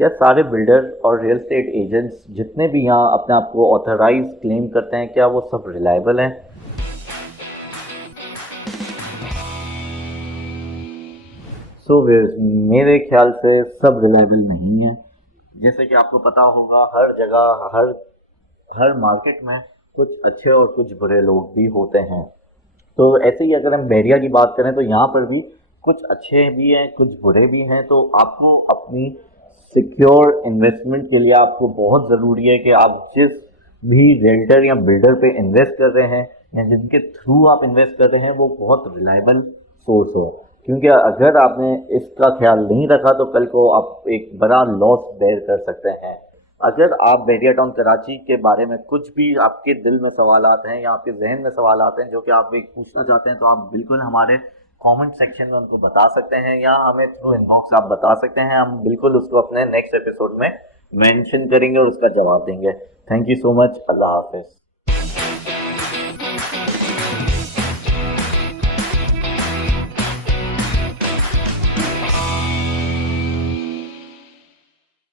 क्या सारे बिल्डर और रियल एस्टेट एजेंट्स जितने भी यहाँ अपने आप को ऑथराइज क्लेम करते हैं, क्या वो सब रिलायबल हैं? सो मेरे ख्याल से सब रिलायबल नहीं है। जैसे कि आपको पता होगा, हर जगह हर हर मार्केट में कुछ अच्छे और कुछ बुरे लोग भी होते हैं। तो ऐसे ही अगर हम बैरिया की बात करें तो यहाँ पर भी कुछ अच्छे भी हैं, कुछ बुरे भी हैं। तो आपको अपनी सिक्योर इन्वेस्टमेंट के लिए आपको बहुत ज़रूरी है कि आप जिस भी रेंटर या बिल्डर पे इन्वेस्ट कर रहे हैं या जिनके थ्रू आप इन्वेस्ट कर रहे हैं वो बहुत रिलायबल सोर्स हो। क्योंकि अगर आपने इसका ख्याल नहीं रखा तो कल को आप एक बड़ा लॉस बेयर कर सकते हैं। अगर आप बैरिया टाउन कराची के बारे में कुछ भी आपके दिल में सवालात हैं या आपके जहन में सवालात हैं जो कि आप एक पूछना चाहते हैं, तो आप बिल्कुल हमारे कमेंट सेक्शन में उनको बता सकते हैं या हमें थ्रू इनबॉक्स आप बता सकते हैं। हम बिल्कुल उसको अपने नेक्स्ट एपिसोड में मेंशन करेंगे और उसका जवाब देंगे। Thank you so much. अल्लाह हाफिज़।